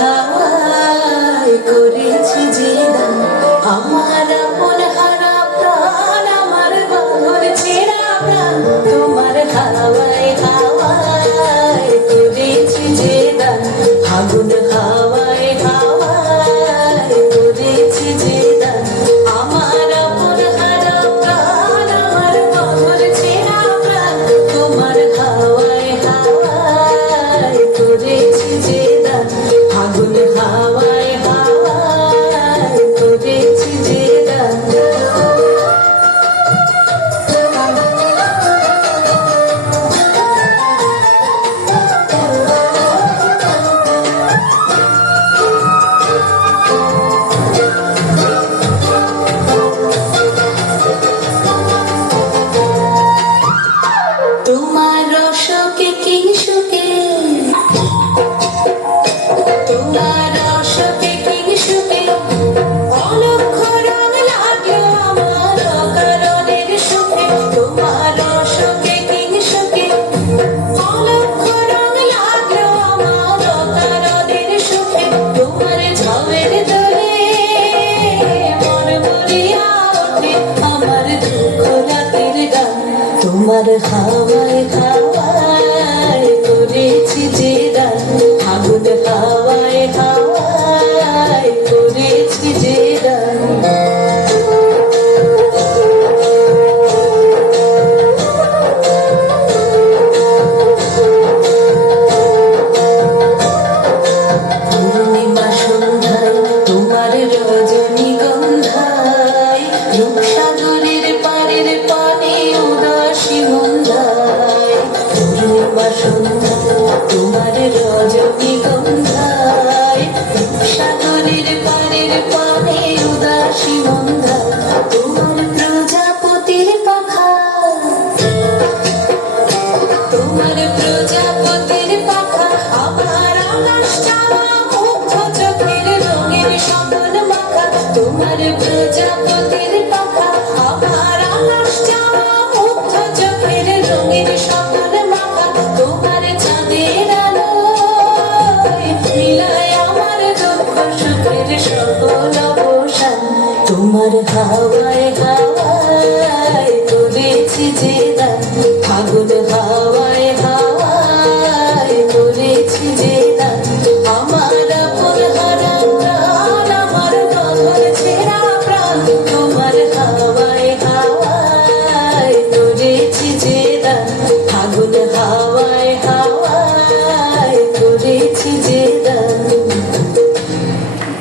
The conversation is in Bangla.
হাওয়ায় করেছি যে দান, আমার আপন হারা প্রাণ, আমার বাঁধন ছেঁড়া প্রাণ, তোমার হাওয়ায় হাওয়ায় করেছি যে দান, ফাগুন হাওয়ায় হাওয়ায় করেছি যে দান, আমার আপন হারা প্রাণ, আমার বাঁধন ছেঁড়া প্রাণ, তোমার হাওয়ায় হাওয়ায় করেছি যে দান, ফাগুন হাওয়ায় হাওয়ায় করেছি যে দান। তোমার রসকে কিংসুকে, তোমার রসকে কিংসুকে, অলক্ষ রং লাগলো আমার অকারণের সুখে, তোমার রসকে কিংসুকে, অলক্ষ রং লাগলো আমার অকারণের সুখে, তোমার ঝামের দোলে মন ভরিয়া ওঠে আমার দুঃখ রাতের গান, তোমার হাওয়ায় হাওয়ায় করেছি যে দান, ফাগুন হাওয়ায় হাওয়ায় করেছি যে দান। পূর্ণিমা সন্ধ্যায় তোমার রজনীগন্ধায়, রূপসাগরের পারের পানে উদাসী মন্দায়, পূর্ণিমা সন্ধ্যায় তোমার রজনীগন্ধায়, রূপসাগরের পারের পানে উদাসী মন্দায়, তোমার প্রজাপতির পাখা, তোমার প্রজাপতির পাখা, আমার আকাশ চাওয়া মুগ্ধ চোখের রঙের স্বপ্ন মাখা, তোমার প্রজাপতির পাখা, আমার আকাশ চাওয়া মুগ্ধ চোখের রঙের স্বপ্ন মাখা, তোমার চাঁদের আলোয় মিলায় আমার দুঃখ সুখের সকল অবসান, তোমার হাওয়ায় হাওয়ায় করেছি যে দান, ফাগুন হাওয়ায় হাওয়ায় করেছি যে দান, আমার আপন হারা প্রাণ, আমার বাঁধন ছেঁড়া প্রাণ, তোমার হাওয়ায় হাওয়ায় করেছি যে দান, ফাগুন